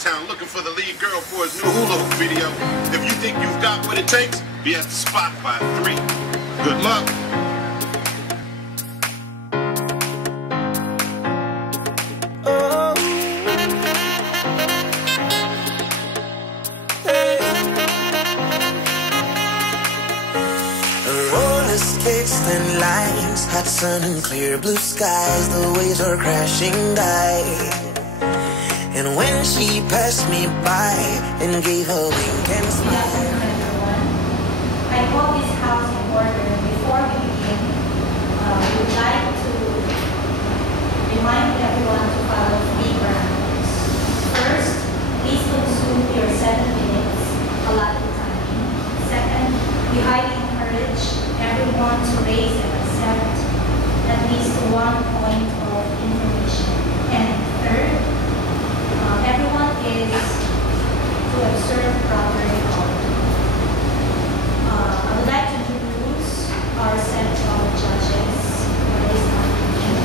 town looking for the lead girl for his new hula hoop video. If you think you've got what it takes, be at the spot by 3. Good luck. Thin lines, hot sun and clear blue skies, the waves are crashing by. And when she passed me by and gave a wink and smile. I call this house in order. Before we begin, we would like to remind everyone to follow 3 parameters. First, please consume your 7 minutes allotted time. Second, we highly encourage everyone to raise and accept at least 1 point of information. And third, everyone is to observe proper ecology. I would like to introduce our set of judges for this afternoon.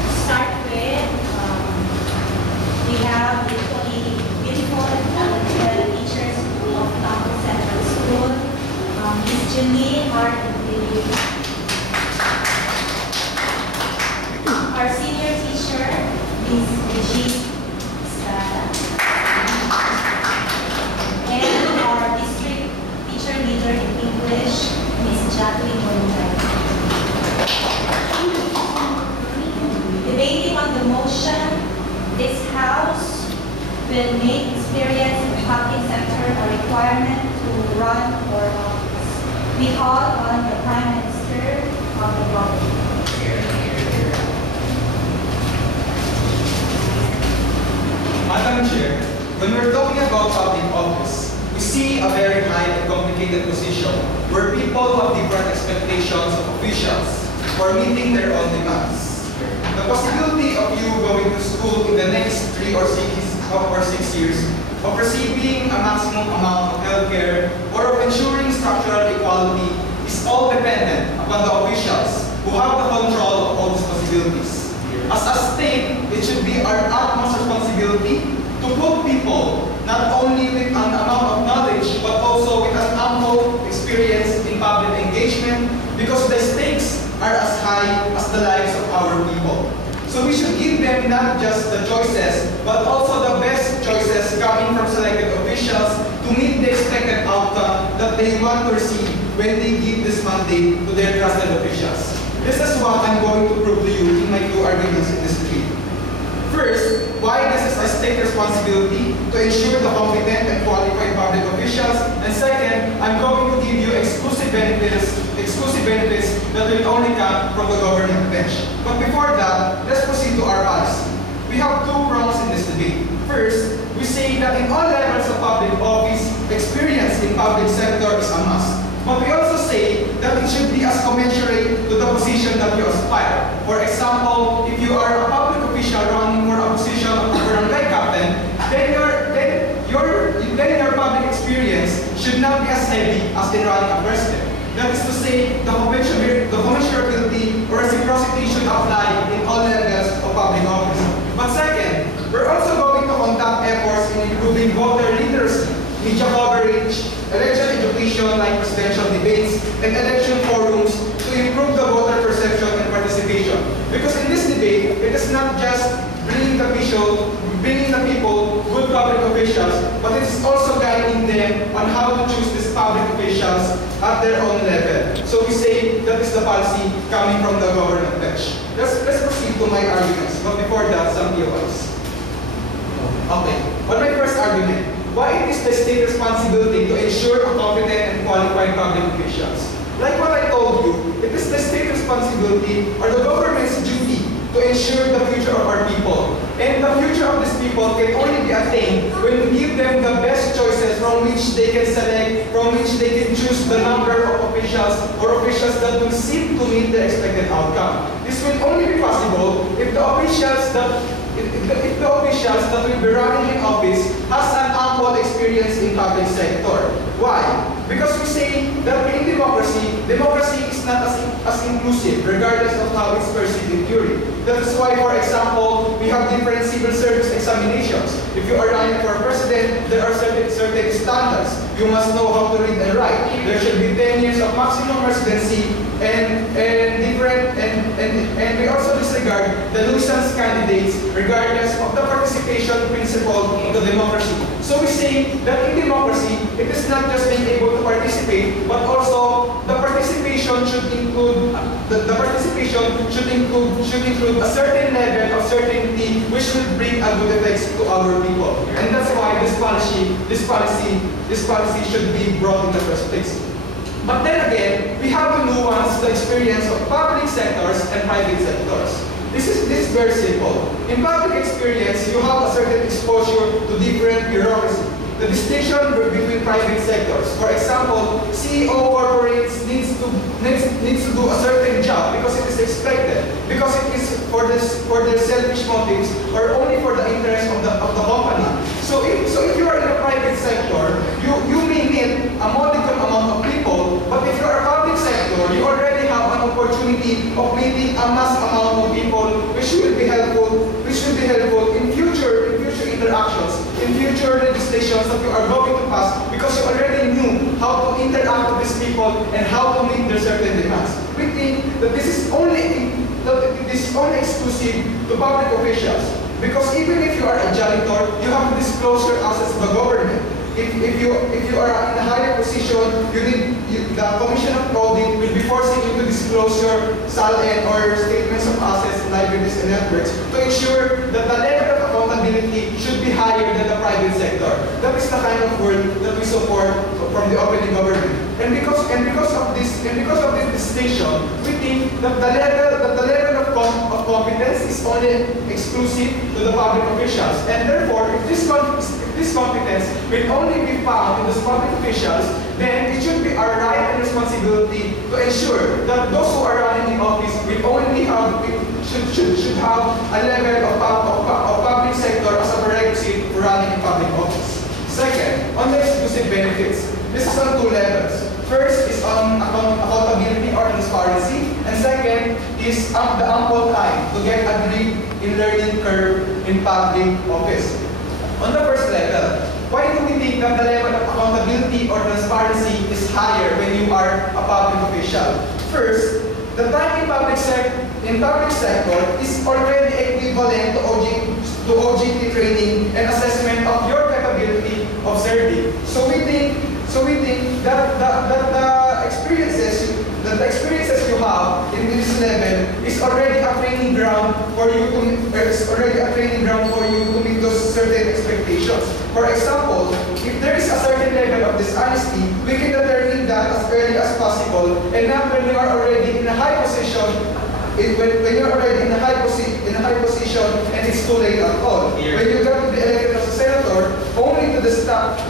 To start with, we have equally beautiful and talented teachers of Campus Central School. Ms. Julie Hart and Lily. Our senior teacher, Ms. Regine Estrada. And our district teacher leader in English, Ms. Jacqueline Molina. Debating on the motion, this House will make experience in the public sector a requirement to run for office. We call on the Prime Minister of the Republic. Madam Chair, when we're talking about public office, we see a very high and complicated position where people have different expectations of officials for meeting their own demands. The possibility of you going to school in the next 3 or 6 years, of receiving a maximum amount of healthcare, or of ensuring structural equality is all dependent upon the officials who have the control of all these possibilities. As a state, it should be our utmost responsibility to put people not only with an amount of knowledge, but also with an ample experience in public engagement, because the stakes are as high as the lives of our people. So we should give them not just the choices, but also the best choices coming from selected officials to meet the expected outcome that they want to receive when they give this mandate to their trusted officials. This is what I'm going to prove to you in my 2 arguments in this debate. First, why this is a state responsibility to ensure the competent and qualified public officials. And second, I'm going to give you exclusive benefits that will only come from the government bench. But before that, let's proceed to our policy. We have 2 prongs in this debate. First, we say that in all levels of public office, experience in public sector is a must. But we also say that it should be as commensurate to the position that you aspire. For example, if you are a public official running for a position of a barangay captain, then your public experience should not be as heavy as in running a president. That is to say, the commensurability or reciprocity should apply in all levels of public office. But second, we're also going to conduct efforts in improving voter literacy, media coverage, election education like presidential debates, and election forums to improve the voter perception and participation. Because in this debate, it is not just bringing the people good public officials, but it is also guiding them on how to choose these public officials at their own level. So we say that is the policy coming from the government bench. Let's proceed to my arguments, but before that, some POIs. Okay, on my first argument, why it is the state responsibility to ensure a competent and qualified public officials? Like what I told you, it is the state responsibility or the government's duty to ensure the future of our people. And the future of these people can only be attained when we give them the best choices from which they can select, from which they can choose the number of officials or officials that will seek to meet the expected outcome. This will only be possible if the officials that will be running in office has an ample experience in public sector. Why? Because we say that in democracy is not as inclusive regardless of how it's perceived in theory. That's why, for example, we have different civil service examinations. If you are running for president, there are certain standards. You must know how to read and write. There should be 10 years of maximum residency, and we also disregard the nuisance candidates regardless of the participation principle of the democracy. So we say that in democracy, it is not just being able to participate, but also the participation should include should include a certain level of certainty which will bring a good effects to our people. And that's why this policy should be brought in the first place. But then again, we have to nuance the experience of public sectors and private sectors. This is very simple. In public experience, you have a certain exposure to different bureaucracy. The distinction between private sectors. For example, CEO corporates needs to do a certain job because it is expected, because it is for their selfish motives or only for the interest of the company. So if you are in the private sector, you may need a modicum amount of people, but if you are a public sector, you already have an opportunity of meeting a mass amount of people, which will be helpful in future interactions, in future legislations that you are going to pass, because you already knew how to interact with these people and how to meet their certain demands. We think that this is only exclusive to public officials, because even if you are a janitor, you have to disclose your assets to the government. If you are in a higher position, the Commission of Audit will be forcing you to disclose your SALN or statements of assets, liabilities, and networks to ensure that the level of accountability should be higher than the private sector. That is the kind of work that we support from the opening government. And because of this distinction, we think that the level of competence is only exclusive to the public officials. And therefore, if this competence will only be found in the public officials, then it should be our right and responsibility to ensure that those who are running the office will only should have a level of public sector as a prerequisite for running a public office. Second, on the exclusive benefits, this is on two levels. First is on accountability or transparency, and second is the ample time to get agreed in learning curve in public office. On the first level, why do we think that the level of accountability or transparency is higher when you are a public official? First, the time in public sector is already equivalent to OJT training and assessment of your capability of serving. So we think that the experiences you have in this level is already a training ground for you to meet those certain expectations. For example, if there is a certain level of dishonesty, we can determine that as early as possible, and not when you are already in a high position. When you're already in a high position and it's too late at all. When you got to be elected as a senator, only to the start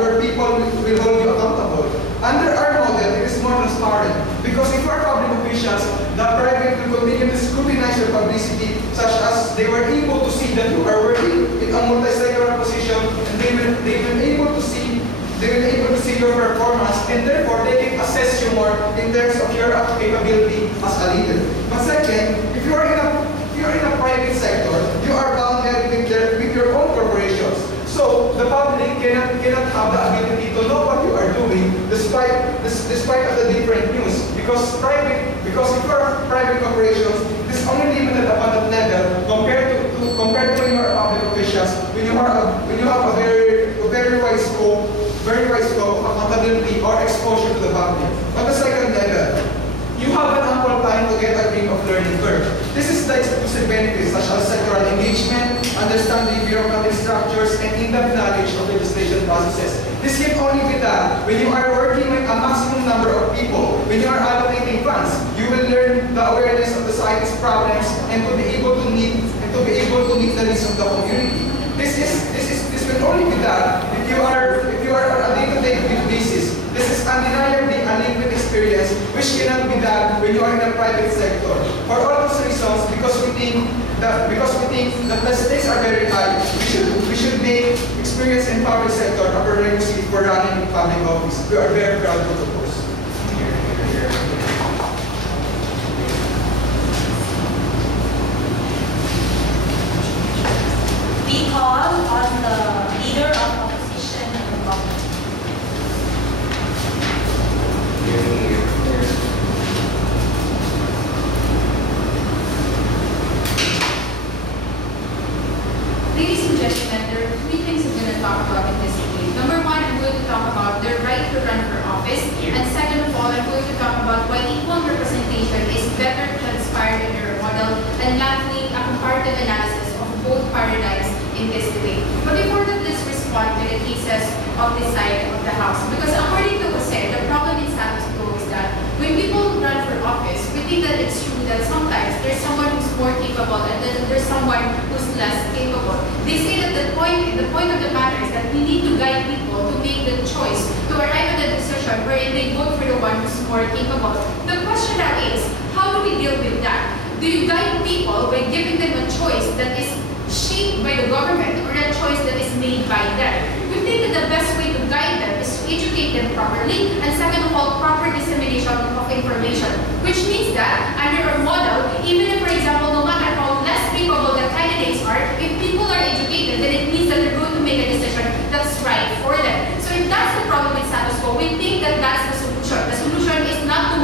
where people will hold you accountable. Under our model, it is more transparent, because if you are public officials, the private will continue to scrutinize your publicity, such as they were able to see that you are working in a multi-sectoral position, and they will able to see your performance, and therefore they can assess you more in terms of your capability as a leader. But second, if you are in a private sector, you are bounded with your own corporations. So the public cannot have the ability to know what you are doing despite of the different news. Because if you are private corporations, it is only limited upon that level compared to when you are public officials, when you have a very wide scope of accountability or exposure to the public. On the second level, you have an ample time to get a grip of learning curve. This is the exclusive benefits such as sectoral engagement, understanding bureaucratic structures, and in-depth knowledge of legislation processes. This can only be done when you are working with a maximum number of people. When you are allocating funds, you will learn the awareness of the society's problems and to be able to meet the needs of the community. This will only be done if you are on a day-to-day basis. This is undeniably a lived experience which cannot be done when you are in the private sector. For all those reasons, because we think that the stakes are very high, we should make experience in public sector a prerequisite for running in public office. We are very proud to propose. information is better transparent in your model, and lastly, a comparative analysis of both paradigms in this debate. But before that, let's respond to the cases of this side of the House. Because according to Jose, the problem in status quo is that when people run for office, we think that it's true that sometimes there's someone who's more capable and then there's someone who's less capable. They say that the point of the matter is that we need to guide people to make the choice, to arrive at a decision wherein they vote for the one who's more capable. The question now is, how do we deal with that? Do you guide people by giving them a choice that is shaped by the government or a choice that is made by them? We think that the best way to guide them is to educate them properly, and second of all, proper dissemination of information. Which means that under our model, even if, for example, no matter how less capable the candidates are, if people are educated, then it means that they're going to make a decision that's right for them. So if that's the problem with status quo, we think that that's the solution. The solution is not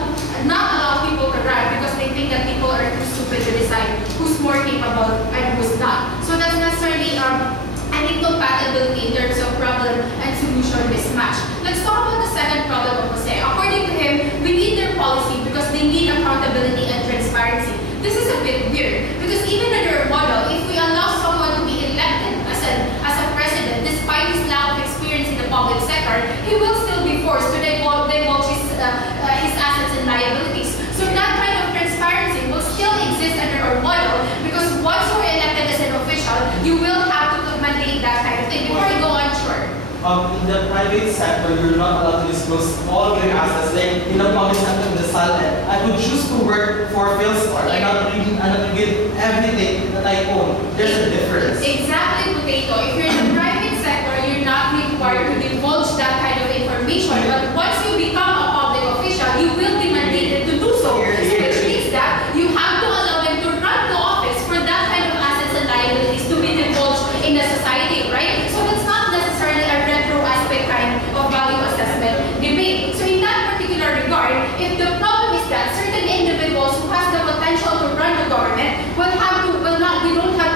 allow people to run because they think that people are too stupid to decide who's more capable and who's not. So that's necessarily an incompatibility in terms of problem and solution mismatch. Let's talk about the second problem of Jose. According to him, we need their policy because they need accountability and transparency. This is a bit weird because even under our model, if we allow someone to be elected as a president, despite his lack of experience in the public sector, he will still be forced to divulge his assets and liabilities. So that kind of transparency will still exist under our model because once you're elected as an official, you will have to mandate that kind of thing. Before I go on, sure. In the private sector, you're not allowed to disclose all your assets. Like in the public sector, in the SALN, I could choose to work for Philstar and not give everything that I own. There's a difference. Exactly, Potato. If you're in the private sector, you're not required to divulge that kind of information. But once you become a public official, you will be mandated to do so. Which means that you have to allow them to run the office for that kind of assets and liabilities to be divulged in the society, right? So that's not necessarily a retro aspect kind of value assessment debate. So in that particular regard, if the problem is that certain individuals who has the potential to run the government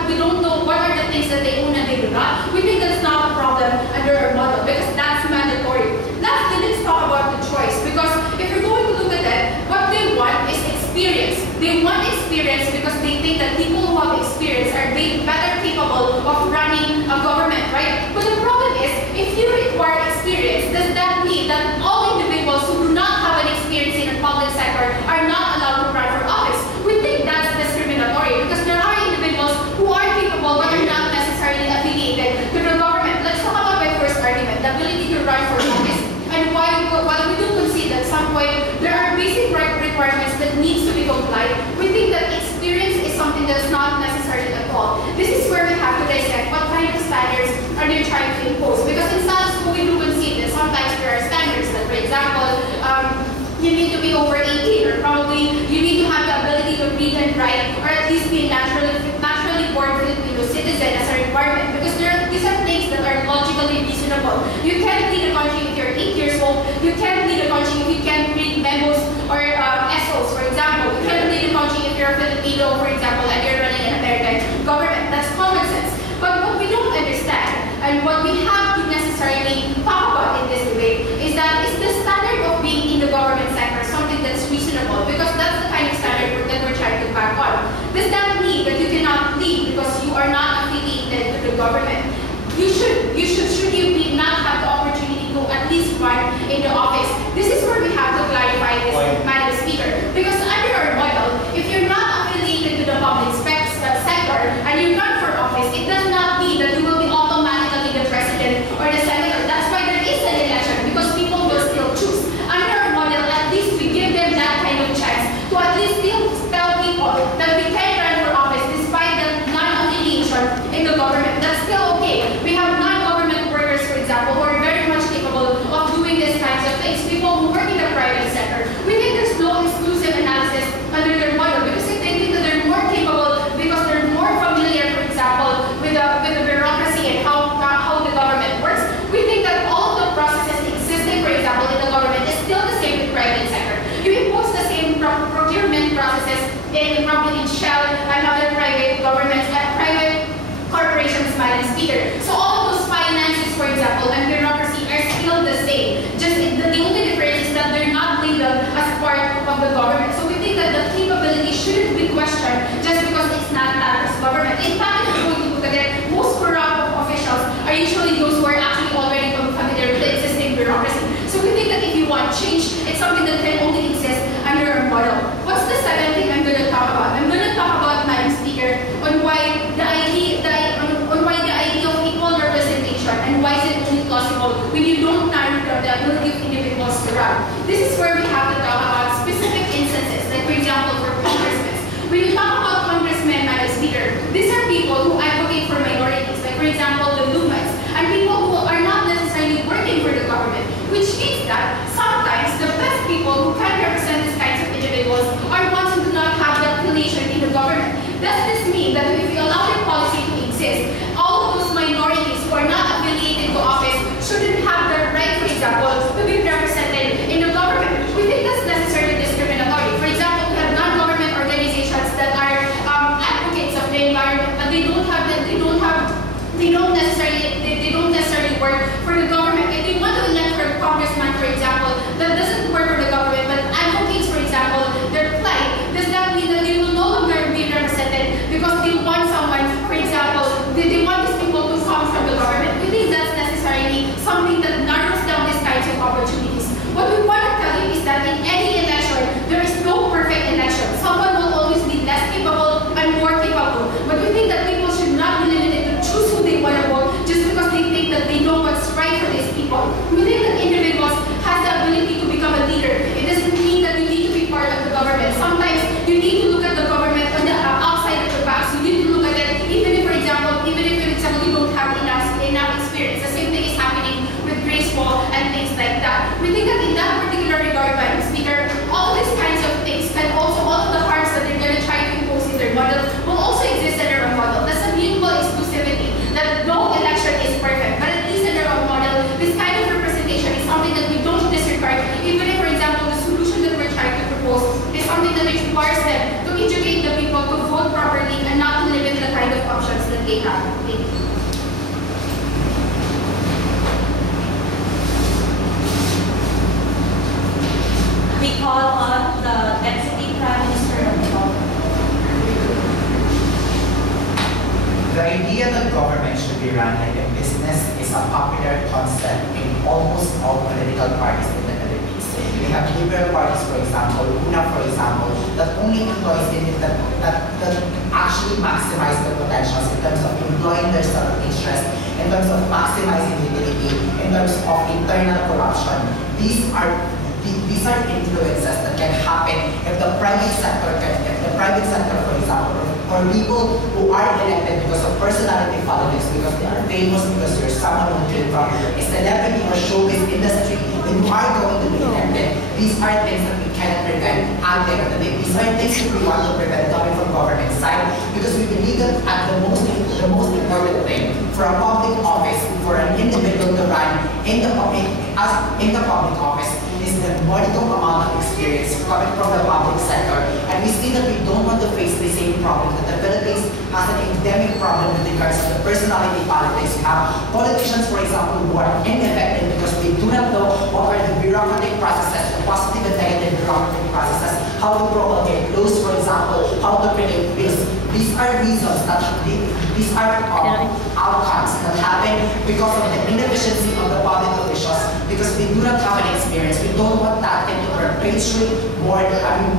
we don't know what are the things that they own and they do not, we think that's not a problem under our model because that's mandatory. Lastly, let's talk about the choice because if you're going to look at it, what they want is experience. They want experience because they think that people who have experience are better capable of running a government, right? But the problem is, if you require experience, does that mean that all individuals who do not have an experience in the public sector are not allowed to run for office? We think that's discriminatory because there are individuals who are capable but are not necessarily affiliated to the government. Let's talk about my first argument, the ability to run for office. And while we do concede at some point there are basic requirements that needs to be complied, we think that experience is something that's not necessary at all. This is where we have to dissect what kind of standards are they trying to impose. Because in status quo we do concede that sometimes there are standards that, for example, you need to be over 18 or probably you need to have the ability to read and write or at least be a naturally born Filipino citizen as a requirement because these are things that are logically reasonable. You can't lead a country if you're 8 years old. You can't lead a country if you can't read memos or SOs, for example. You can't lead a country if you're a Filipino, for example, and you're running an American government. That's common sense. But what we don't understand and what we have to necessarily talk about in this debate is that is the standard of being in the government sector something that's reasonable because that's the kind of standard that we're trying to back on. Does that mean that you cannot lead because you are not affiliated to the government? Should you not have the opportunity to at least run in the office? This is where we have to clarify this, Madam Speaker. Because under our model, if you're not affiliated to the public sector and you run for office, it does not mean that you will be automatically the president or the senator. That's why there is an election because people will still choose. Under our model, at least we give them that kind of chance to at least still tell people that we can run for office despite the non-affiliation in the government. That's still okay. We have non-government workers, for example, who are very much capable of doing these kinds of things. People who work in the private sector. We think there's no exclusive analysis under their model because they think that they're more capable because they're more familiar, for example, with the bureaucracy and how the government works. We think that all the processes existing, for example, in the government is still the same with private sector. You impose the same procurement processes probably in Shell and other private governments, private corporations, Madam Speaker. So all of those finances, for example, and bureaucracy are still the same. Just the only difference is that they're not labeled as part of the government. So we think that the You need to look at the government on the outside of the box. You need to look at it, even if, for example, you don't have enough experience. The same thing is happening with graceful and things like that. We think that in that particular regard, Madam Speaker, all these kinds of things and also all of the harms that they're going to try to impose in their model will also exist in their own model. That's a mutual exclusivity, that no election is perfect, but at least in their own model, this kind of representation is something that we don't disregard, even if, for example, the solution that we're trying to propose is something that requires them to educate the people to vote properly and not to limit the kind of options that they have. Thank you. We call on the Deputy Prime Minister of the government. The idea that government should be run like a business is a popular concept in almost all political parties in the Philippines. We have liberal parties, for example, UNA, for example, that only employs that actually maximize their potentials in terms of employing their self-interest, in terms of maximizing utility, in terms of internal corruption. These are influences that can happen if the private sector, for example, or people who are elected because of personality politics, because they are famous, because you're someone who came from a celebrity or showbiz industry, then you are going to be elected. These are things that we cannot prevent. These are things that we want to prevent coming from government side, because we believe that at the most important thing for a public office, for an individual to run in the public office, is the modicum amount of experience coming from the public sector. And we see that we don't want to face the same problem that the Philippines has an endemic problem with regards to the personality politics. We have politicians, for example, who are ineffective because they do not know what are the bureaucratic processes, the positive and negative bureaucratic processes, how to promulgate laws, for example, how to predict bills. These are reasons that these are outcomes that happen because of the inefficiency of the public officials, because they do not have an experience. We don't want that thing to perpetuate more.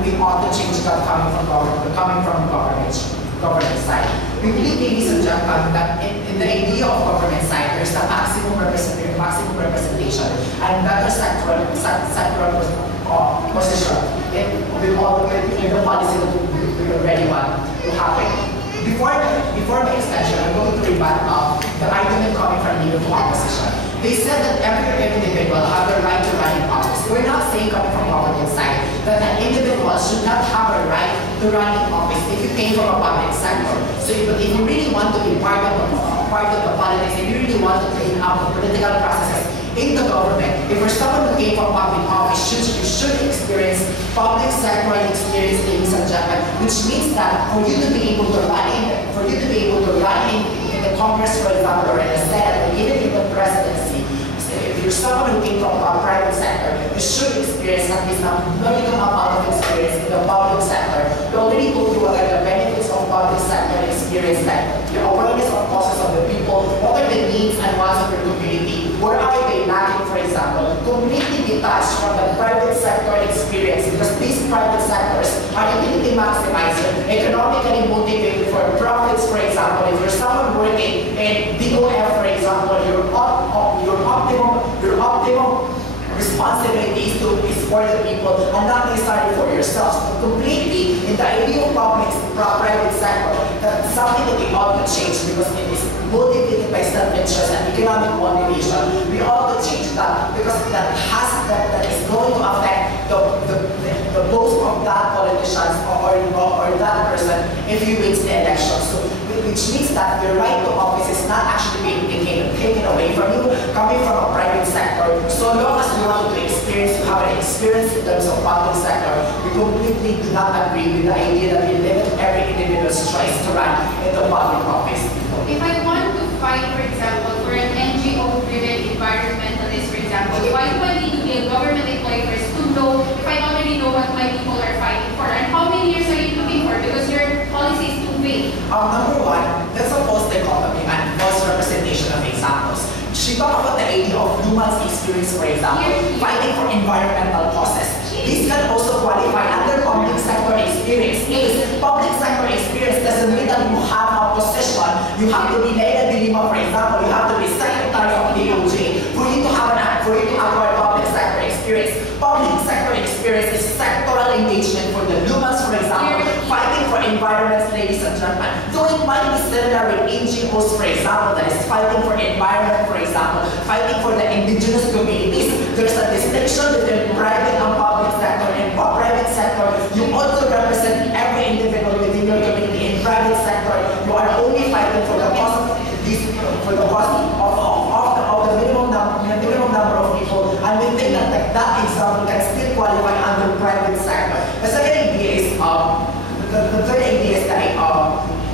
We ought to change that coming from government side. We believe, ladies and gentlemen, that in the idea of government side, there's a maximum representation and better sectoral position in the policy that we already want to happen. Before my extension, I'm going to rebut the argument coming from legal to opposition. They said that every individual has the right to run in office. We're not saying, coming from government side, that an individual should not have a right to run in office if you came from a public sector. So if you really want to be part of the politics, if you really want to clean up the political processes in the government, if you're someone who came from public office, you should experience public sector experience, ladies and gentlemen, which means that for you to be able to run in the Congress, for example, or in the Senate, or even in the presidency, if you're someone who came from a private sector, you should experience at least a minimum amount of experience in the public sector. We already told you what are the benefits of public sector experience, like the awareness of causes of the people, what are the needs and wants of your community, where are they lacking, for example, completely detached from the private sector experience, because these private sectors are utility maximizer, economically motivated for profits. For example, if you're someone working in DOF, for example, your optimum responsibility is for the people and not necessarily for yourselves. Completely in the idea of private sector, that's something that we ought to change, because it is motivated by self-interest and economic motivation. We ought to change that, because that is going to affect the boast of that politician or that person if he wins the election. So, which means that the right to office is not actually being taken away from you, coming from a private sector. So long as you want to have an experience in terms of public sector, we completely do not agree with the idea that we limit every individual's choice to run in the public office. If I want to fight, for example, for an NGO-driven environmentalist, for example, why do I need to be a government employee first to know if I already know what my people are fighting for? And how many years are you looking for? Because your policy is too vague. Number one, that's a false dichotomy and false representation of examples. She talked about the idea of Newman's experience, for example, fighting for environmental causes. This can also qualify under public sector experience. Public sector experience doesn't mean that you have a position. You have to be Leila de Lima, for example. You have to be Secretary of DOJ for you to have a public sector experience. Public sector experience is sectoral engagement for the Lumans, for example. gentlemen, though it might be similar with NGOs, for example, that is fighting for environment, for example, fighting for the indigenous communities, there's a distinction between private and public sector. In private sector, you also represent every individual within your community. In private sector, you are only fighting for the cost of the minimum number of people, and we think that example can still qualify under private sector. The second idea is the third idea is that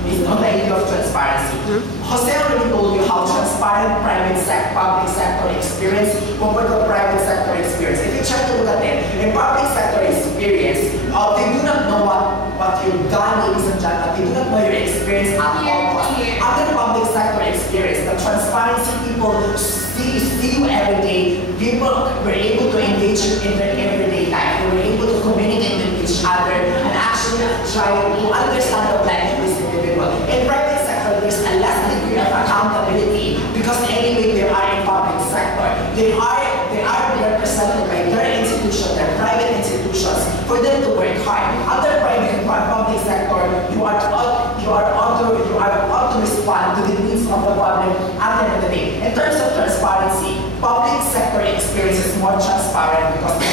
is on the idea of transparency. Jose already told you how transparent public sector experience compared to private sector experience. If you try to look at it, in public sector experience, they do not know what you've done, ladies and gentlemen. They do not know your experience at all costs. Under public sector experience, the transparency, people see you every day. People were able to engage in their everyday life. They were able to communicate with each other and actually try to understand the life of this individual. In private sector, there's a less degree of accountability because anyway they are in public sector. They are represented by their institution, their private institutions, for them to work hard. Under private and public sector, you are ought to respond to the needs of the public at the end of the day. In terms of transparency, public sector experience is more transparent because they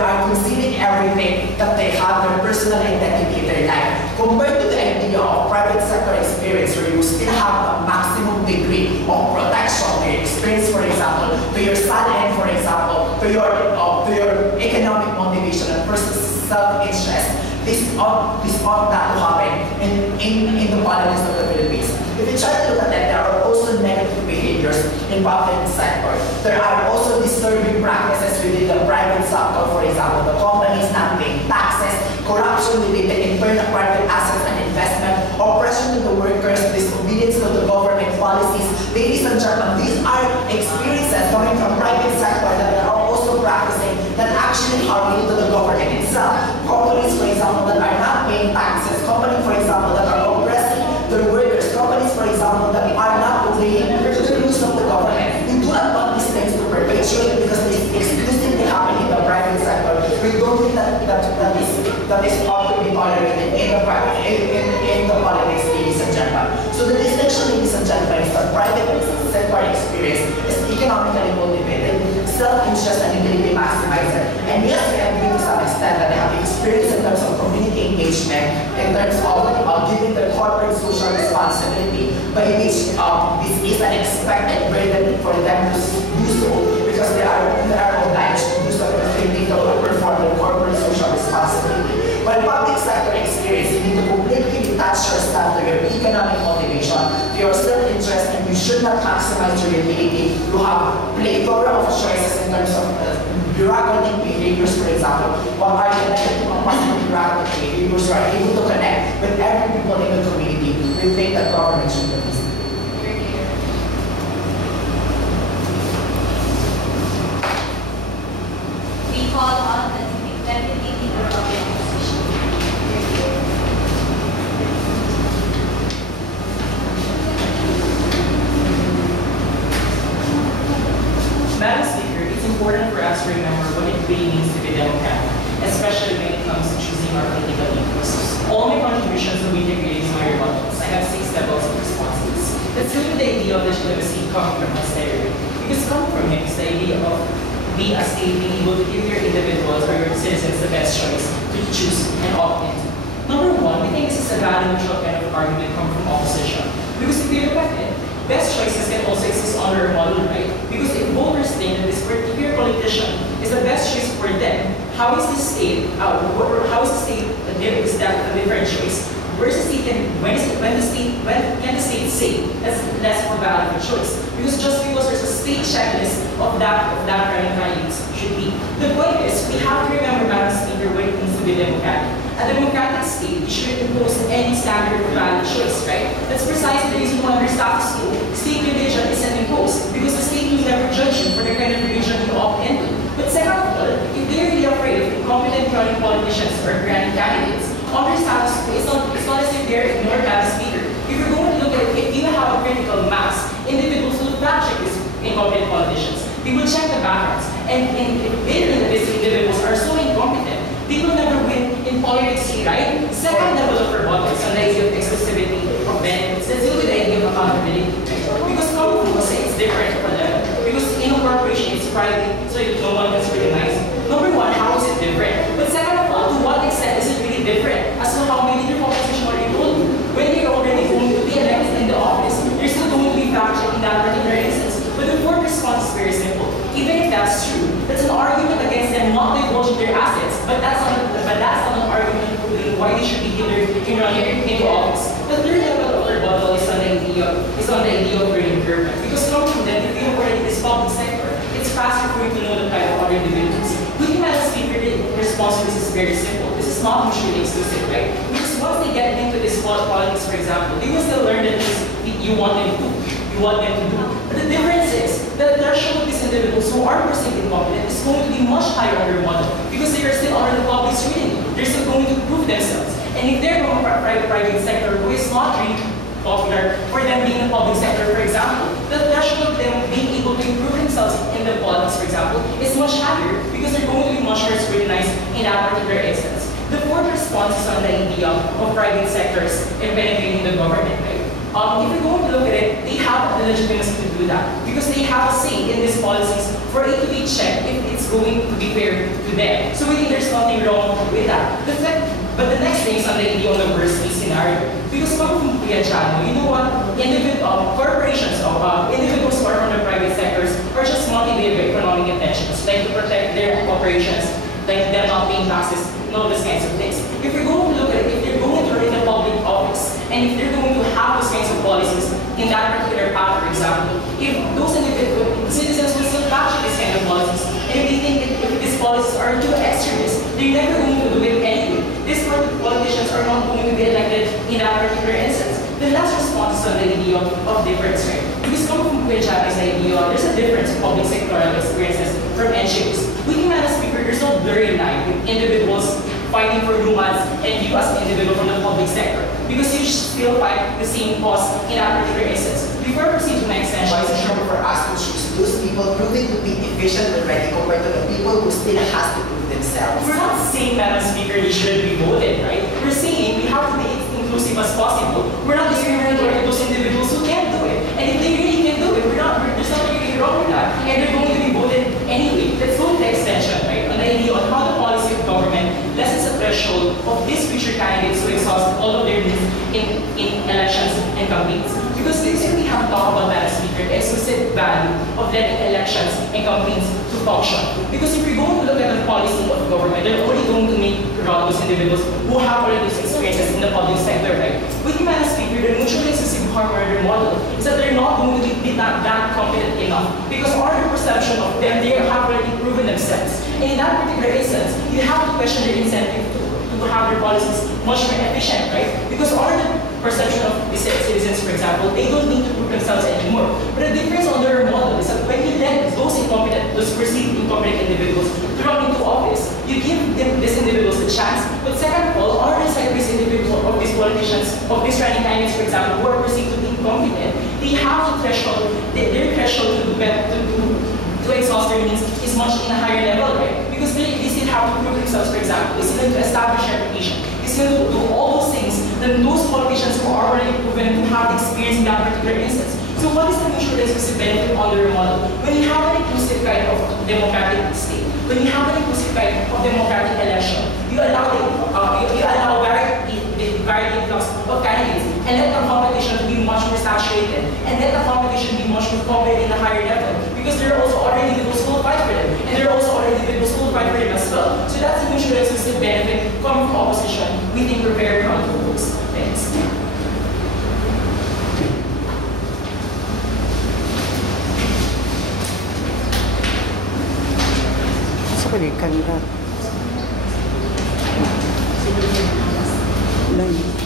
are concealing everything that they have, their personal identity, their life. Compared to the idea of private sector experience where you still have the maximum degree of protection to your experience, for example, to your salary, for example, to your economic motivation and personal self-interest. This ought not to happen in the politics of the Philippines. If you try to look at that, there are also negative behaviors in public sector. There are also disturbing practices within the private sector. For example, the companies not paying taxes, corruption within the internal private assets and investment, oppression to the workers, disobedience to the government policies. Ladies and gentlemen, these are experiences coming from private sector that they are also practicing that actually harm to the government itself. Companies, for example, that are not paying taxes, companies, for example, that are oppressing their workers, companies, for example, that are not obeying the rules of the government. We do not want these things to perpetuate because they exclusively happen in the private sector. We don't think that is ought to be tolerated in the politics, ladies and gentlemen. So the distinction, ladies and gentlemen, is that private sector experience is economically motivated, self-interest and utility maximizer. And yes, we agree to some extent that they have experience in terms of community engagement, in terms of giving their corporate social responsibility, but in which this is an expected burden for them to do so because they are obliged to do so because they need to perform their corporate social responsibility. But public sector experience, you need to completely detach yourself to your economic motivation, to your self-interest, and you should not maximize your utility. You have plethora of choices in terms of bureaucratic behaviors, for example. What are connected to possible bureaucratic behaviors who are able to connect with every people in the community? We think that government should do this. We call on the deputy leader of the opposition. Madam Speaker, it's important for us to remember what it really means to be democratic, especially when it comes to choosing our political leaders. All my contributions will be integrated into my rebuttals. I have 6 levels of responses. Let's look at the idea of legitimacy coming from austerity. Because coming from him is the idea of we as a being able to give your individuals or your citizens the best choice to choose and opt in. Number 1, we think this is a valid neutral kind of argument coming from opposition. Because if you look at it, best choices can also exist under a model, right? Because if voters think that this particular politician is the best choice for them, how is the state, is that a different choice? Where's the state when can the state say that's less more valid of a choice? Because just because there's a state checklist of that kind of values should be. The point is, we have to remember, Madam Speaker, what it means to be democratic. A democratic state shouldn't impose any standard for valid choice, right? That's precisely the reason why under status quo, state religion isn't imposed, because the state will never judge you for the kind of religion you opt into. But second of all, if they're really afraid of incompetent running politicians or granting candidates, under status quo, it's not as if they're ignored, Madam Speaker. If you're going to look at it, if you have a critical mass, individuals will not check these incompetent politicians. They will check the backgrounds. And if these individuals are so incompetent, they will never win in politics, right? Second level of rebuttal. into office. The third level of rebuttal is on the idea of learning curve. Because normally then, if you have already this public sector, it's faster for you to know the type of other individuals. Looking at a speaker, the response to this is very simple. This is not mutually exclusive, right? Because once they get into this politics, for example, they will still learn that you want them to. What them to do. But the difference is that the threshold of these individuals who are perceived incompetent is going to be much higher on their model because they are still under the public scrutiny. They're still going to prove themselves. And if they're from a private sector who is not really popular for them being in the public sector, for example, the threshold of them being able to improve themselves in the politics, for example, is much higher because they're going to be much more scrutinized in that particular instance. The fourth response is on the idea of private sectors and penetrating the government, right? If you're going to look at it, they have the legitimacy to do that because they have a say in these policies for it to be checked if it's going to be fair to them. So we think there's nothing wrong with that. But the next thing is on the idea of the worst case scenario. Because coming from Kuya Jano, you know what? Corporations of individuals who are from the private sectors are just motivated by economic intentions, like to protect their operations, like them not paying taxes, those kinds of things. If you're going to look at it, if they're going to run in a public office, and if they're going to have those kinds of policies in that particular path, for example, if those citizens will still capture this kind of policies, and if they think that if these policies are too extremist, they're never going to do it anyway. These politicians are not going to be elected in that particular instance. The last response is on the idea of difference, right? Because coming from Kuya Jano's idea, there's a difference in public sectoral experiences from NGOs. Looking at a speaker, there's no blurry line with individuals fighting for humans and you as an individual from the public sector. Because you still fight the same cause in that particular instance. Before I proceed to my extension, why is it sure for us to choose those people proven to be efficient already compared to the people who still has to prove themselves? we're not saying, Madam Speaker, you shouldn't be voted, right? We're saying we have to be as inclusive as possible. We're not discriminatory to those individuals who can't do it. And if they really can do it, there's nothing really wrong with that. And they're going to be voted anyway. Let's go to the extension, right? On the idea on how the policy of government lessens the threshold of these future candidates to exhaust all of their needs in elections and campaigns. Because this we have talked about, Madam Speaker, the explicit value of letting elections and campaigns to function. Because if you're going to look at the policy of government, they're only going to make around those individuals who have already those experiences in the public sector, right? With Madam Speaker, the mutually exclusive harmony model is that they're not going to be that competent enough. Because our perception of them, they have already proven themselves. And in that particular instance, you have to question their incentive to have their policies much more efficient, right? Because our perception of the citizens, for example, they don't need to prove themselves anymore. But the difference on their model is that when you let those perceived incompetent individuals to run into office, you give these individuals a chance. But second of all, our inside these individuals, of these politicians, of these running candidates, for example, who are perceived to be incompetent, they have the threshold, their threshold to exhaust their needs is much in a higher level, right? Because they still have to prove themselves, for example. They still have to establish reputation. They still have to do all those things that those politicians who are already proven to have experience in that particular instance. So what is the mutual exclusive benefit on their model? When you have an inclusive kind of democratic state, when you have an inclusive kind of democratic election, you allow varied influx of candidates and let the competition be much more saturated and let the competition be much more competitive in a higher level because there are also already individuals who will fight for them and there are also already individuals who will fight for them as well. So that's the mutual exclusive benefit coming from opposition. We think we're very proud of those. Thanks.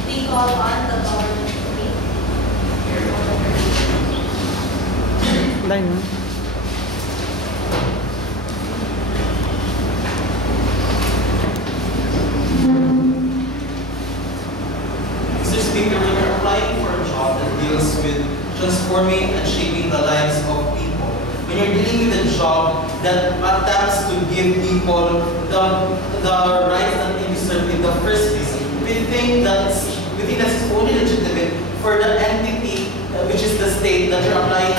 We call on the government to meet. Mr. Speaker, when you're applying for a job that deals with transforming and shaping the lives of people, when you're dealing with a job that attempts to give people the rights that they deserve in the first place, we think that's only legitimate for the entity, which is the state that you're applying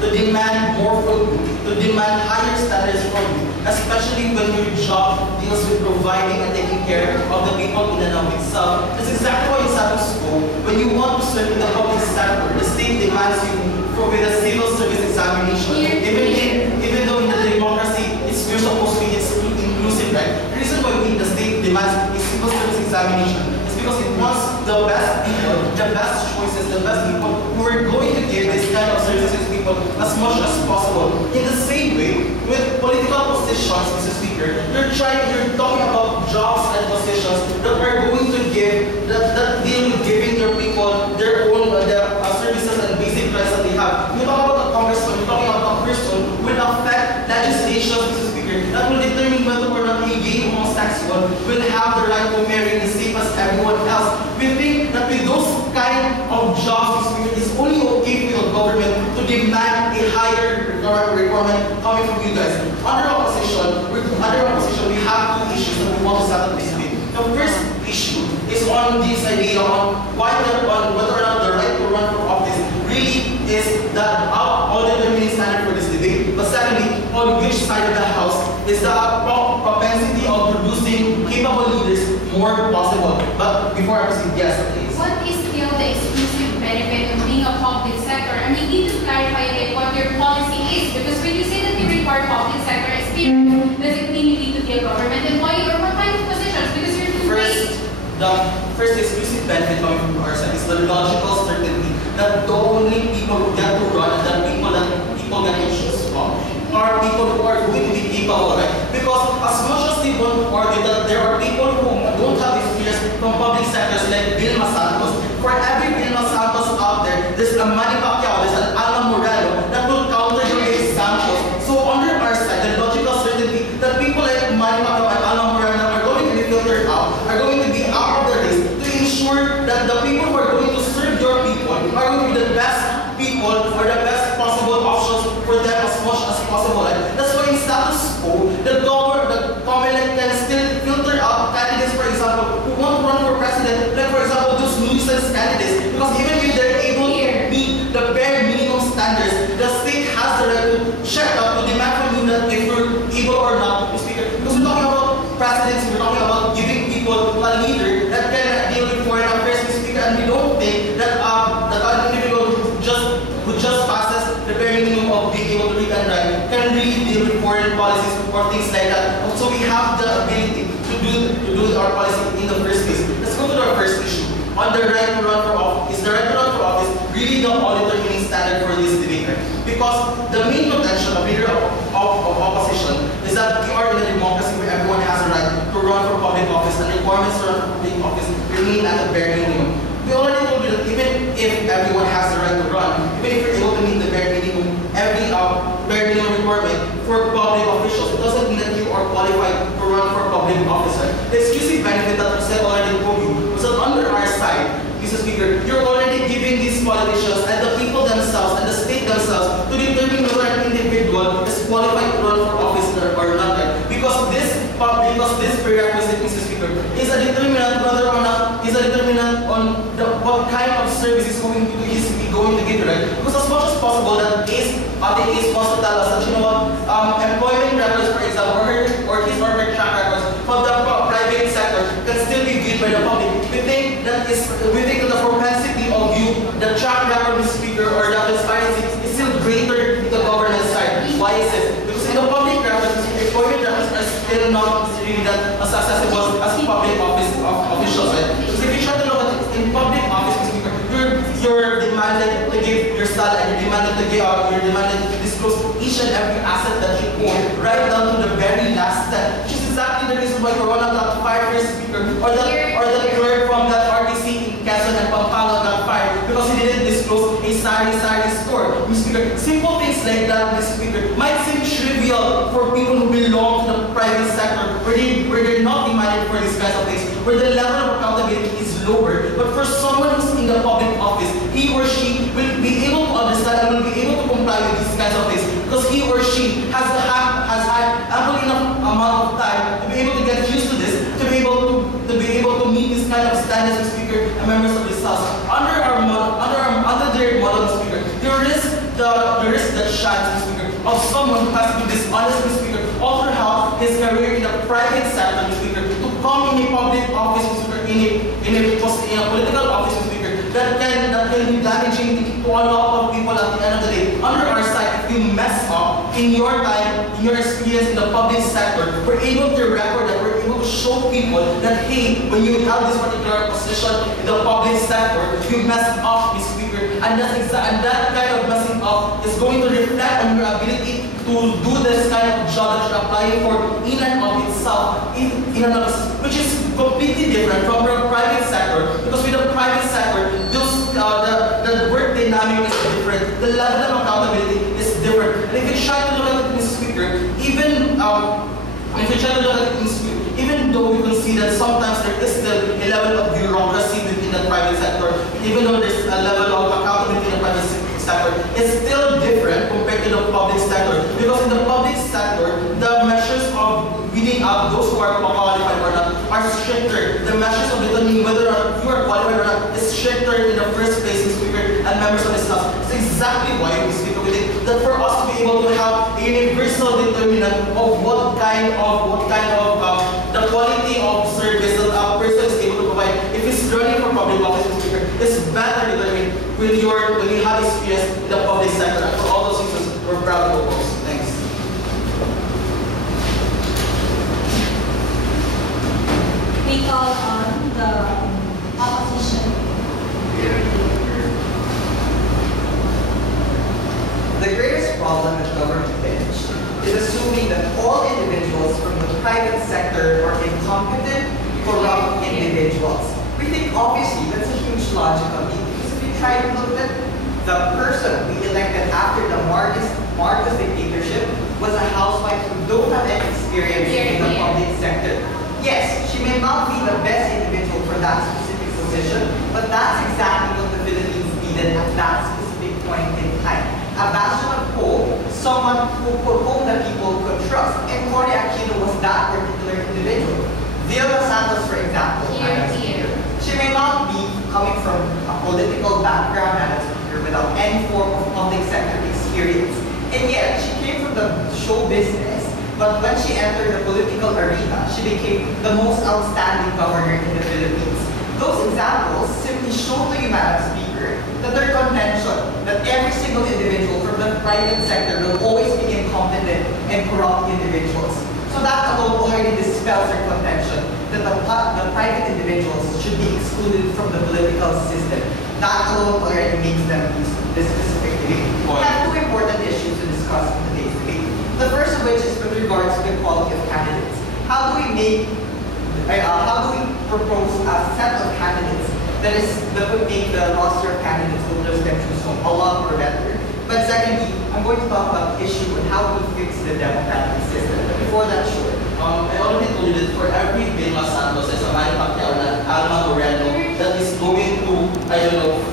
to demand more from you, to demand higher standards from you, especially when your job deals with providing and taking care of the people in and of itself. That's exactly why in status quo, when you want to serve in the public sector, the state demands you with a civil service examination. Even though in the democracy, we're supposed to be inclusive, right? The reason why the state demands a civil service examination is because because it wants the best people, the best choices, the best people who are going to give this kind of services to people as much as possible. In the same way, with political positions, Mr. Speaker, you're talking about jobs and positions that are going to give, that deal with giving your people their own services and basic rights that they have. You're talking about a congressman, you're talking about a person who will affect legislation, Mr. Speaker, that will determine whether or not a gay homosexual will have the right to marry the same as everyone else. We think that with those kind of jobs, Mr. Speaker, it's only okay for the government to demand a higher requirement coming from you guys. Under opposition, we have two issues that we want to settle this with. The first issue is on this idea on whether or not the right to run for office really is that all determining standard for this debate. But secondly, on which side of the house is the propensity of producing capable leaders more possible. But before I proceed, yes, please. What is still the exclusive benefit of being a public sector? And we need to clarify again what your policy is, because when you say that you require public sector experience, does it mean you need to be a government employee or what kind of positions? Because you're too vague. The first exclusive benefit coming from our side is the logical certainty that the only people who get to run and the people get to choose from are people who are going to be capable, right? Because as much as they want to argue that there are people who don't have experience from public sectors like Vilma Santos, for every Vilma Santos out there, there's a Manny Pacquiao, there's an Alan Moreno that will counter your examples. So under our side, the logical certainty that people like Manny Pacquiao and Alan Moreno are going to be filtered out, are going to be out of the race to ensure that the people who are going to serve your people are going to be the best people or the best possible options for them as much as possible. Right? That's why in status quo, the Comelec can still filter out candidates, for example, who want to run for president, like for example, those nuisance candidates, because even if they're able to meet the bare minimum standards, the state has the right to check out, to demand from you that if you're able or not to speak. Because we're talking about presidents, we're talking about giving people a leader that can deal with foreign affairs, Speaker, and we don't think that an individual who just passes the bare minimum of being able to read and write can really deal with foreign policies or things like that. So we have the ability to do our policy in the first place. Let's go to our first issue. On the right to run for office, is the right to run for office really the only determining standard for this debate? Because the main contention of leader of opposition is that we are in a democracy where everyone has a right to run for public office and requirements to run for public office remain at the bare minimum. We already told you that even if everyone has the right to run, even if you're able to meet the bare minimum, every bare minimum requirement for public officials, it doesn't mean that you are qualified to run for public office. The exclusive benefit that I said already told you was that under our side, Mr. Speaker, you're already giving these politicians and the people themselves and the state themselves to determine whether an individual is qualified to run for office or not. Because this prerequisite, Mr. Speaker, is a determinant whether or not on what kind of service is going to give, right? Because as much as possible, that ACE wants to tell us that, you know what, employment records, for example, or his or her track records from the private sector can still be viewed by the public. We think that the propensity of you, the track record, Mr. Speaker, or the transparency is still greater in the governance side. Why is this? Because in the public records, employment records are still not really that as accessible as public office officials. Right? So if you try to look at it in public office, Mr. Speaker, you're demanded to give your salary, you're demanded to disclose each and every asset that you own, right down to the very last step. Which is exactly the reason why Corona got fired, Mr. Speaker, or the clerk from that RTC in Quezon and Pampanga got fired because he didn't disclose a sari store. Mr. Speaker, simple things like that, Mr. Speaker, might seem trivial for people who belong to the private sector, where they're not demanded for these kinds of things, where the level of accountability is lower. But for someone who's in the public office, he or she will be able to understand and will be able to comply with these kinds of things because he or she has had ample enough amount of time to be able to get used to this, to be able to meet this kind of standards, Mr. Speaker, and members of this House. Under their model, Mr. Speaker, the risk that shines, Mr. Speaker, of someone who has been dishonest, Mr. Speaker, all throughout his career in the private sector, Mr. Speaker, to come in a public office, Mr. Speaker, in a political office, Mr. Speaker, that can be damaging to a lot of people at the end of the day. Under our side, if you mess up in your time, in your experience in the public sector, we're able to record that, we're able to show people that, hey, when you have this particular position in the public sector, you mess up, Mr. Speaker, and that kind of messing up is going to reflect on your ability to do this kind of job that you're applying for in and of itself, which is completely different from the private sector. Because with the private sector, the work dynamic is different, the level of accountability is different. And if you try to look at it, Mr. Speaker, even though we can see that sometimes there is still a level of bureaucracy within the private sector, even though there's a level of accountability in the private sector, it's still different compared to the public sector. Because in the public sector, the measures of weeding out those who are qualified or not are stricter. The measures of determining whether or not you are qualified or not is stricter in the first place, Mr. Speaker, and members of this House. It's exactly why we speak with it, that for us to be able to have a universal determinant of what kind of the quality of service that a person is able to provide. If it's running for public office, Mr. Speaker, it's better determined when you have experience in the public sector. And for all those reasons, we're proud to oppose. Thanks. We call on the opposition. The greatest problem with government bench is assuming that all individuals from the private sector are incompetent, corrupt individuals. We think obviously that's a huge logical leap, because if you try to look at the person we elected after the Marcos dictatorship was a housewife who don't have any experience in the public sector. Yes, she may not be the best individual for that specific position, but that's exactly what the Philippines needed at that specific point in time. A bastion of hope, someone who people could trust. And Cory Aquino was that particular individual. Vilma Santos, for example, she may not be coming from a political background, Madam Speaker, without any form of public sector experience. And yet, she came from the show business, but when she entered the political arena, she became the most outstanding governor in the Philippines. Those examples simply show to you, Madam Speaker, that their contention that every single individual from the private sector will always be incompetent and corrupt individuals. So that alone already dispels their contention that the private individuals should be excluded from the political system. That alone already makes them use this specific debate. We have two important issues to discuss in today's debate. The first of which is with regards to the quality of candidates. How do we propose a set of candidates that would make the roster of candidates with respect to some a lot more better? But secondly, I'm going to talk about the issue on how we fix the democratic system. But before that, sure. I already told you that for every Vilma Santos as a manufacturer na Alma Moreno that is going to,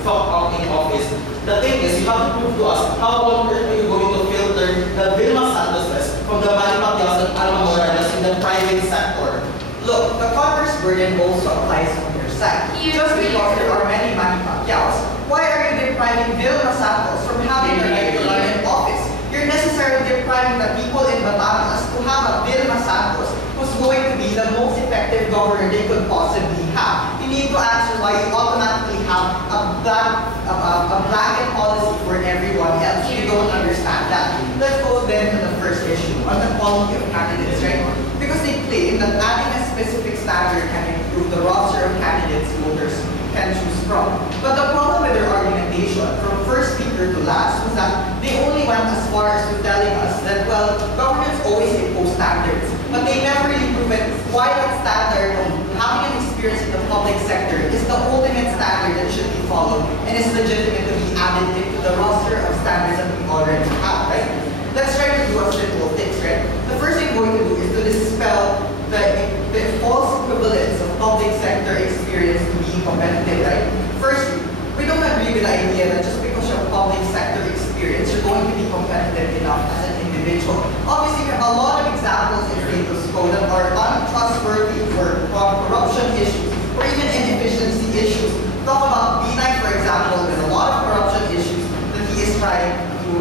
fuck out in office, the thing is, you have to prove to us how on earth are you going to filter the Vilma Santos from the manufacturers and Alma Morenos in the private sector. Look, the Congress burden also applies on your side. Just because there are many manufacturers, why are you depriving Vilma Santos from having the right to run in office? You're necessarily depriving the people in Batangas to have a Vilma Santos who's going to be the most effective governor they could possibly have. You need to answer why you automatically have a blanket policy for everyone else. You don't understand that. Let's go then to the first issue, on the quality of candidates, right? Because they claim that adding a specific standard can improve the roster of candidates voters can choose from. But the problem with their argumentation, from first speaker to last, was that they only went as far as to telling us that, well, governments always impose standards, but they never really proven why that standard of having an experience in the public sector is the ultimate standard that should be followed and is legitimate to be added into the roster of standards that we already have, right? Let's try to do a simple fix, right? The first thing we're going to do is to dispel the false equivalence of public sector experience to being competitive, right? Firstly, we don't agree with the idea that just because you have public sector experience, you're going to be competitive enough as an individual. Obviously, we have a lot of examples in status quo that are untrustworthy for corruption issues or even inefficiency issues. Talk about B9, for example, with a lot of corruption issues that he is trying to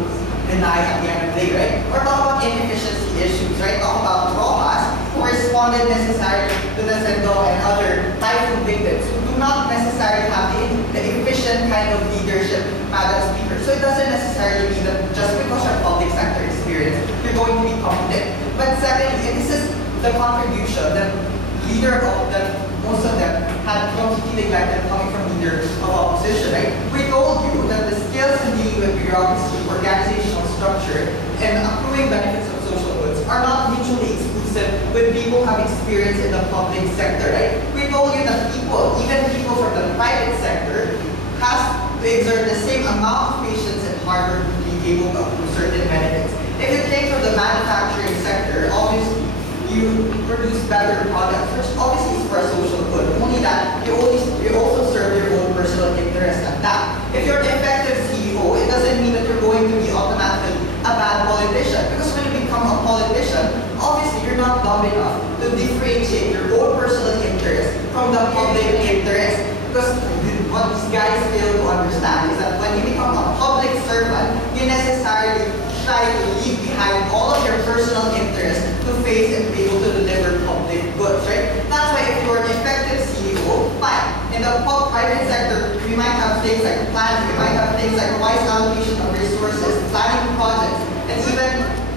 deny at the end of the day, right? Or talk about inefficiency issues, right? Talk about Rojas, who responded necessarily to the Sendo and other typhoon victims who do not necessarily have the efficient kind of leadership, Madam Speaker. So it doesn't necessarily mean that just because you have public sector experience, you're going to be competent. But secondly, and this is the contribution that leader of the, most of them had competing like them coming from leaders of opposition, right? We told you that the skills in dealing with bureaucracy, organizational structure, and accruing benefits of social goods are not mutually exclusive with people who have experience in the public sector, right? We told you that people, even people from the private sector, has to exert the same amount of patience and hard work to be able to accrue certain benefits. If you take from the manufacturing sector, obviously you produce better products, which obviously is for a social good. Only that, you also serve your own personal interest at that. If you're an effective CEO, it doesn't mean that you're going to be automatically a bad politician. Because when you become a politician, obviously you're not dumb enough to differentiate your own personal interest from the public interest. Because what these guys fail to understand is that when you become a public servant, you necessarily try to leave behind all of your personal interests to face and be able to deliver public goods, right? That's why if you're an effective CEO, fine. In the private sector, we might have things like plans, we might have things like wise allocation of resources, planning projects, and even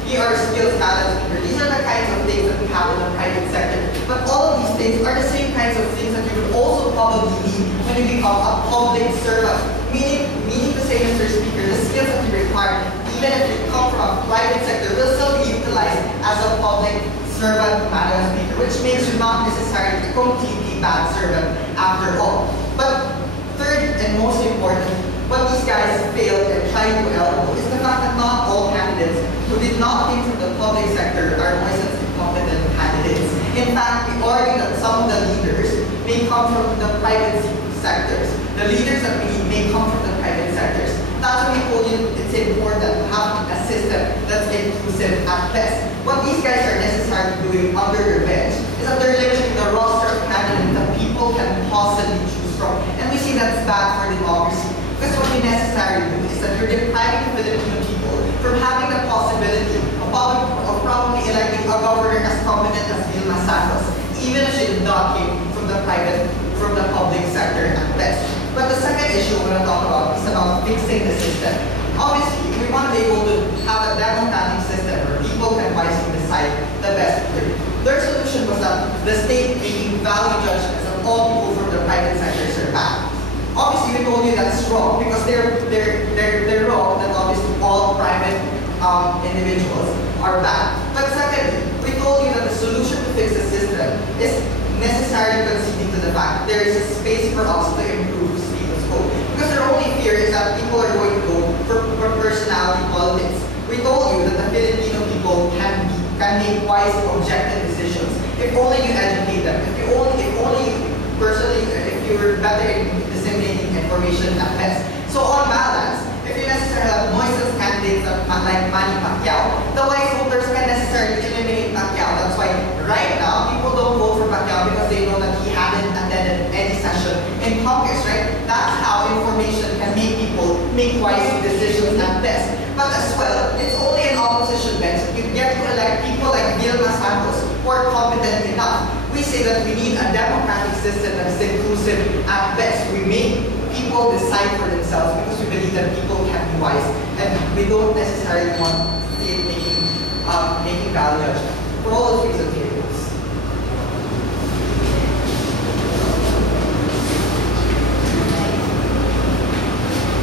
PR skills management. These are the kinds of things that we have in the private sector. But all of these things are the same kinds of things that you would also probably need when you become a public servant. Meaning to say, Mr. Speaker, the skills that you require, even if you come from a private sector, will still be utilized as a public servant, Madam Speaker, which makes you not necessarily a completely bad servant after all. But third and most important, what these guys failed and tried to elbow is the fact that not all candidates who did not come from the public sector are licensed and competent candidates. In fact, we argue that some of the leaders may come from the private sectors. The leaders that we need may come from the private sectors. That's why we told you it's important to have a system that's inclusive at best. What these guys are necessarily doing under their bench is that they're limiting the roster of candidates that people can possibly choose from. And we see that's bad for democracy. Because what we necessarily do is that you're depriving the Filipino people from having the possibility of probably electing a governor as competent as Vilma Santos, even if she did not came from the public sector at best. But the second issue we're going to talk about is about fixing the system. Obviously, we want to be able to have a democratic system where people can wisely decide the best for you. Their solution was that the state making value judgments of all people from the private sectors are bad. Obviously, we told you that's wrong because they're wrong that obviously all private individuals are bad. But secondly, we told you that the solution to fix the system is necessarily conceding to the fact that there is a space for us to improve status quo. Because their only fear is that people are going to go for personality politics. We told you that the Filipino people can make wise, objective decisions if only you educate them. If you're better in disseminating information at best. So on balance, if you necessarily have noiseless candidates like Manny Pacquiao, the wise voters can necessarily eliminate Pacquiao. That's why right now, people don't vote for Pacquiao because they know that he hadn't attended any session in Congress, right? That's how information can make people make wise decisions at best. But as well, it's only an opposition bench. You get to elect people like Vilma Santos who are competent enough. We say that we need a democratic system that is inclusive at best. We make people decide for themselves because we believe that people can be wise, and we don't necessarily want to see it making value judgment. For all those reasons, here it goes.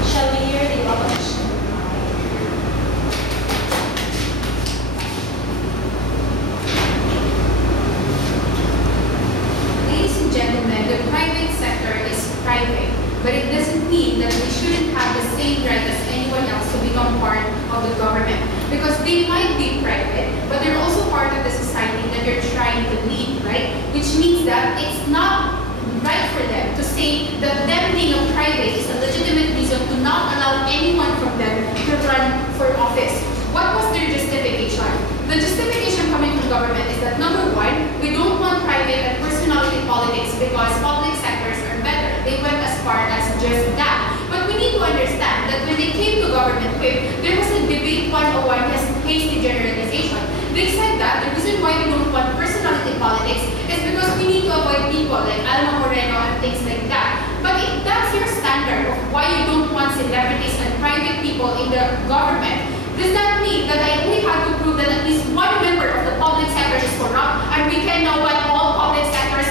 Shall we hear the opposition? Ladies and gentlemen, the private sector is private, but it doesn't mean that they shouldn't have the same right as anyone else to become part of the government. Because they might be private, but they're also part of the society that you're trying to lead, right? Which means that it's not right for them to say that them being a private is a legitimate reason to not allow anyone from them to run for office. What was their justification? The justification coming from government is that number one, we don't want private and personality politics because public sectors are better. They went as far as just that. But we need to understand that when they came to government whip, there was a debate 101 as hasty generalization. They said that the reason why we don't want personality politics is because we need to avoid people like Alma Moreno and things like that. But if that's your standard of why you don't want celebrities and private people in the government, does that mean that I only have to prove that at least one member of the public sector is corrupt and we can know what all public sectors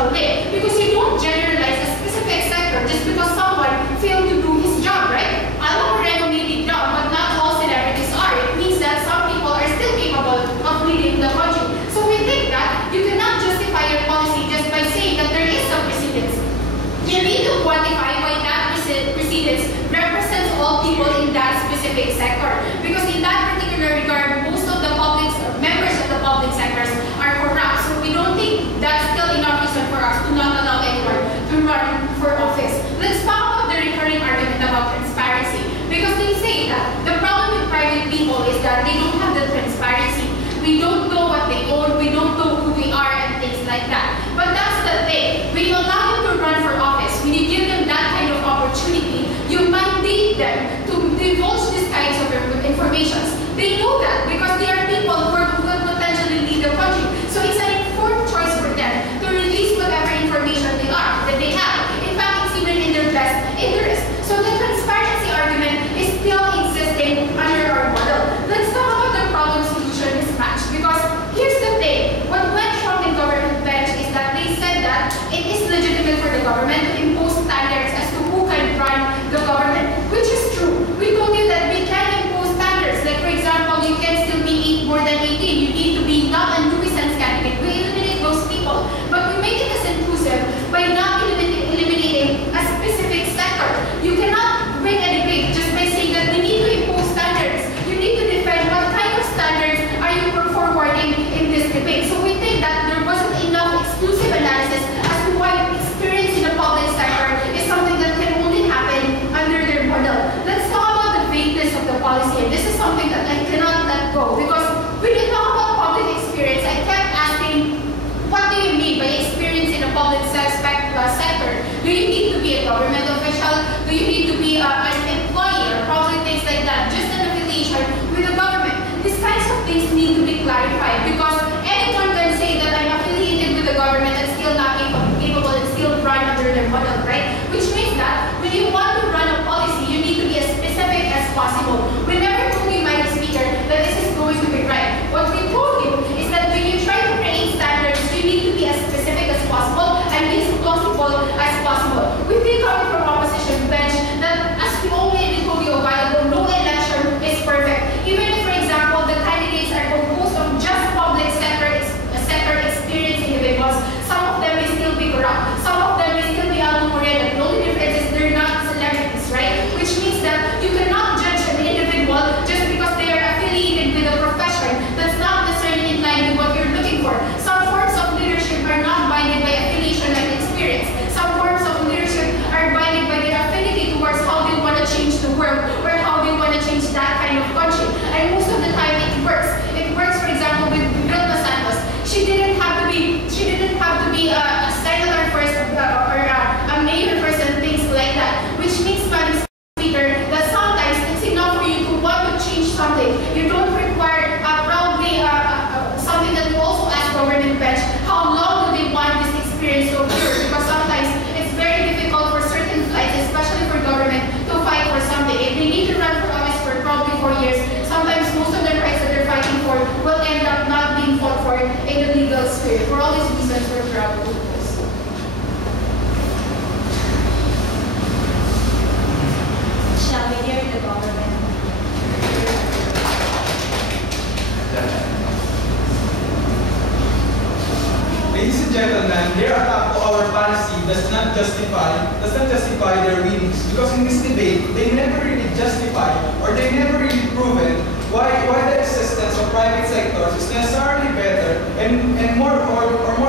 logical way. Because you don't generalize a specific sector just because someone failed to do his job, right? Alam Moreno may be dumb, but not all celebrities are. It means that some people are still capable of leading the country. So we think that you cannot justify your policy just by saying that there is some precedence. You need to quantify why that precedence represents all people in that specific sector. Because in that particular regard, most of the members of the public sectors are corrupt. So we don't think that's still enough reason for us to not allow anyone to run for office. Let's talk about the recurring argument about transparency. Because they say that the problem with private people is that they don't have the transparency. We don't know what they own, we don't know who we are, and things like that. But that's the thing. When you allow them to run for office, when you give them that kind of opportunity, you mandate them to divulge these kinds of information. They know that because they are people who could potentially lead the country. So it's an informed choice for them to release whatever information that they have. In fact, it's even in their best interest. So the transparency argument is still existing under our model. Let's talk about the problem-solution mismatch. Because here's the thing. What went wrong in government bench is that they said that it is legitimate for the government to impose standards as to who can run the government, which is true. We told you that we can impose standards. Like, for example, you can still be more than 18. You need to be not a nuisance candidate. We eliminate those people. But we make it as inclusive by not eliminating a specific sector. You cannot bring a debate just by saying that we need to impose standards. You need to defend what kind of standards are you forwarding in this debate. So we think that there wasn't enough exclusive analysis as to why experience in the public sector is something that can only happen under their model. Let's talk about the vagueness of the policy, and this is something that I cannot let go, because when you talk about public experience, I kept asking, what do you mean by experience in a public sector? Do you need to be a government official? Do you need to be an employee or probably things like that? Just an affiliation with the government. These kinds of things need to be clarified, because anyone can say that I'm affiliated with the government and still not capable and still run under their model, right? Which means that when you want to run a policy, you need to be as specific as possible. We never told you, Madam Speaker, that this is going to be right. What we told you is that when you try to create standards, you need to be as specific as possible and be as plausible as possible. We think coming from opposition bench that, as we already told you a while ago, no election is perfect. Even if, for example, the candidates are composed of just public sector experience individuals, some of them may still be corrupt. Some of them may still be Alan Moreno. The only difference is they're not celebrities, right? Which means that you cannot judge an individual just because they are affiliated with a profession that's not necessarily in line with what you're looking for. Some forms of leadership are not binded by affiliation and experience. Some forms of leadership are binded by their affinity towards how they want to change the world or how they want to change that kind of country. And most of the time it works. It works, for example, with Vilma Santos. She didn't have to be a senator first or a mayor first and things like that. Which means, Madam Speaker, that sometimes it's enough for you to want to change something. You don't require probably something that we also ask government bench, how long do they want this experience to occur? Because sometimes it's very difficult for certain flights, especially for government, to fight for something. If they need to run for office for probably 4 years, sometimes most of the rights that they're fighting for will end up not being fought for in the legal sphere. For all these reasons, we're proud to do this. Shall we hear the government? Ladies and gentlemen, their attack to our policy does not justify their winnings, because in this debate, they never really justify or they never really proven why the existence of private sectors is necessarily better and more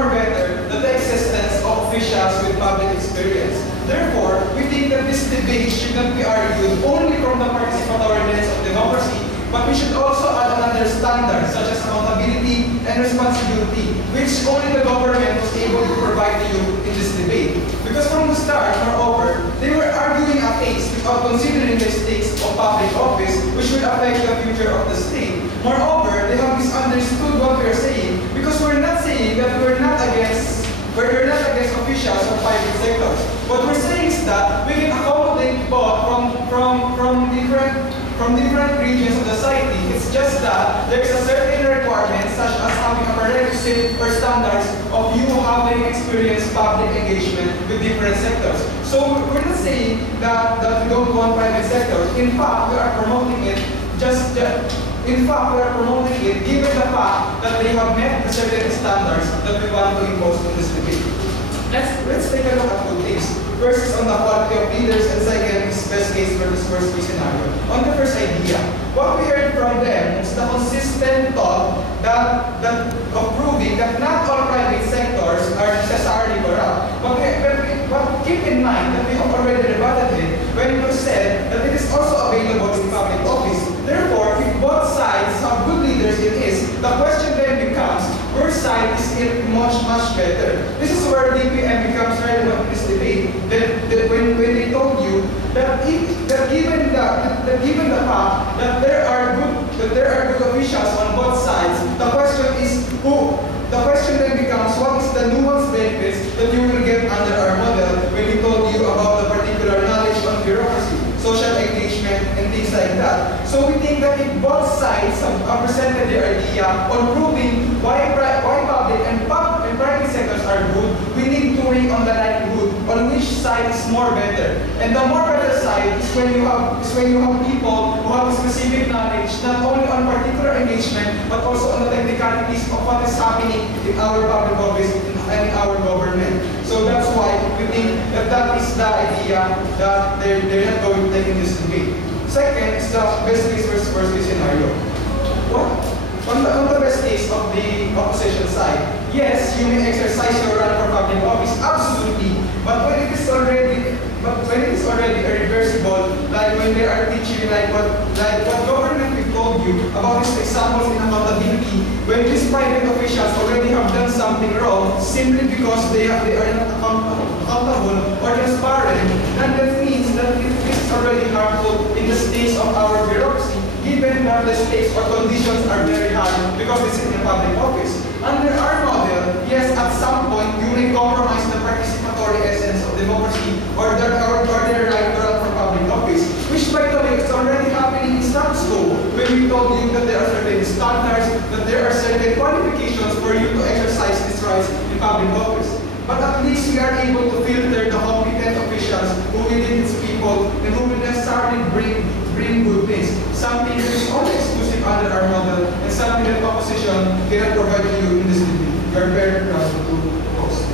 better than the existence of officials with public experience. Therefore, we think that this debate should not be argued only from the participatory lens of democracy, but we should also add another standard such as accountability and responsibility, which only the government was able to provide to you in this debate. Because from the start, moreover, they were arguing a case without considering the stakes of public office, which would affect the future of the state. Moreover, they have misunderstood what we are saying, because we're not saying that we're not against officials or private sectors. What we're saying is that we can accommodate both from different regions of the society. It's just that there's a certain requirement, such as having a prerequisite or standards of you having experienced public engagement with different sectors. So we're not saying that we don't want private sector. In fact, we are promoting it in fact, we are promoting it given the fact that they have met the certain standards that we want to impose in this debate. Let's take a look at two things. First is on the quality of leaders, and second is best case versus worst case scenario. On the first idea, what we heard from them is the consistent thought that of proving that not all private sectors are necessarily corrupt. But keep in mind that we have already rebutted it when it was said that it is also available in public office. Therefore, if both sides have good leaders in this, the question then becomes, which side is it much better? This is where DPM becomes relevant in this debate. When they told you that given the fact that there are good officials on both sides, the question is who? The question then becomes, what is the nuanced benefits that you will get under our model when we told you about the particular knowledge on bureaucracy, social engagement, and things like that. So we think that if both sides have presented their idea on proving why public and private sectors are good, we need to weigh on the likelihood on which side is more better. And the more better side is when you have people who have specific knowledge not only on particular engagement but also on the technicalities of what is happening in our public office and in our government. So that's why we think that is the idea that they're not going to take in this debate. Second is the best case versus worst case scenario. What? On the best case of the opposition side, yes, you may exercise your run for public office, absolutely. But when it is already irreversible, like when they are teaching, like what government we told you about these examples in accountability, when these private officials already have done something wrong simply because they are not accountable or transparent, then that means that it is already harmful in the stakes of our bureaucracy, given that the stakes or conditions are very high because this is in a public office. Under our model, yes, at some point you may compromise the participatory essence of democracy or their right to run for public office, which by the way is already happening in status quo when we told you that there are certain standards, that there are certain qualifications for you to exercise these rights in public office. But at least we are able to filter the competent officials who will lead its people and who will necessarily bring good things. Something that is only exclusive under our model and something that opposition cannot provide to you in this debate. We are very proud to host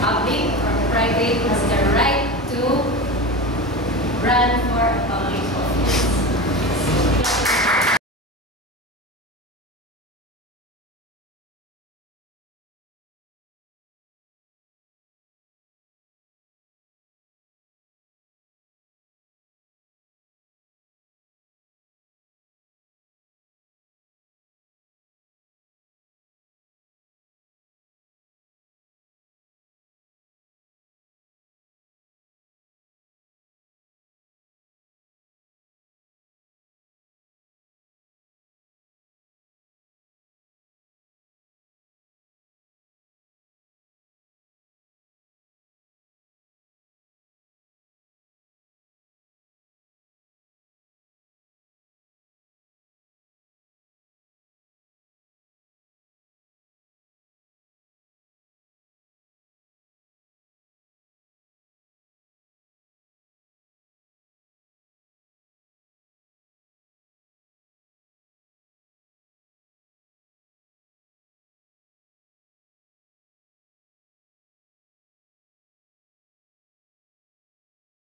Public or private has the right to run for a public